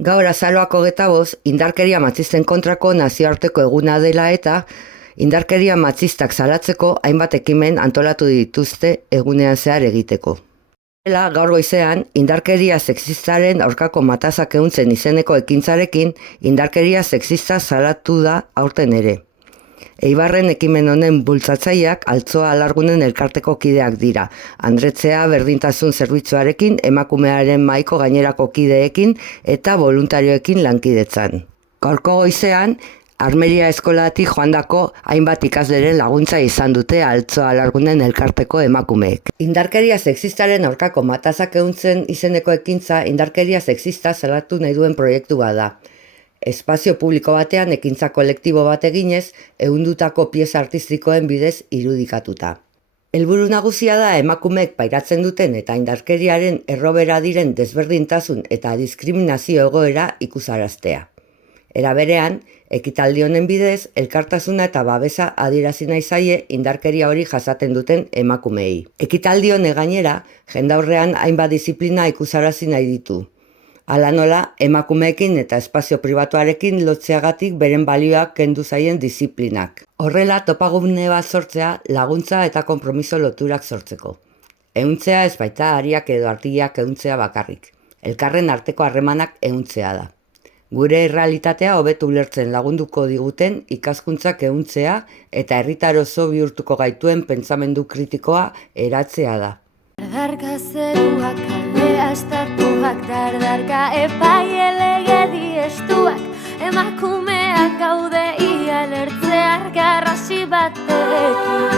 Gaur azaroak 25 indarkeria matxisten kontrako nazioarteko eguna dela eta indarkeria matxistak salatzeko hainbat ekimen antolatu dituzte egunean zehar egiteko. Gaur goizean, indarkeria sexistaren aurkako matazak ehuntzen izeneko ekintzarekin indarkeria sexista salatu da aurten ere. Eibarren ekimen honen bultzatzaileak Altzoa Alargunen elkarteko kideak dira. Andretzea berdintasun zerbitzuarekin, emakumearen mahaiko gainerako kideekin eta voluntarioekin lankidetzan. Gaurko goizean, Armeria Eskolatik joandako hainbat ikasleren laguntza izan dute Altzoa Alargunen elkarteko emakumeek. Indarkeria sexistaren aurkako matazak ehuntzen izeneko ekintza indarkeria sexista salatu nahi duen proiektu bada. Espazio publiko batean ekintza kolektibo bat eginez, ehundutako pieza artistikoen bidez irudikatuta. Helburu nagusia da emakumeek pairatzen duten eta indarkeriaren errobera diren desberdintasun eta diskriminazio egoera ikusaraztea. Era berean, ekitaldi honen bidez, elkartasuna eta babesa adierazi nahi zaie indarkeria hori jasaten duten emakumeei. Ekitaldi honek gainera, jendaurrean hainbat diziplina ikusarazi nahi ditu. Hala nola, emakumeekin eta espazio pribatuarekin lotzeagatik beren balioak kendu zaien diziplinak. Horrela, topagune bat sortzea laguntza eta konpromiso loturak sortzeko. Ehuntzea ez baita ariak edo artilak ehuntzea bakarrik. Elkarren arteko harremanak ehuntzea da. Gure errealitatea hobeto ulertzen lagunduko diguten ikaskuntzak ehuntzea eta herritar oso bihurtuko gaituen pentsamendu kritikoa eratzea da. Dardarka zeruak, aldea estatuak, dardarka epaile legedi estuak, emakumeak gaude ia lertzear garrasi batekin.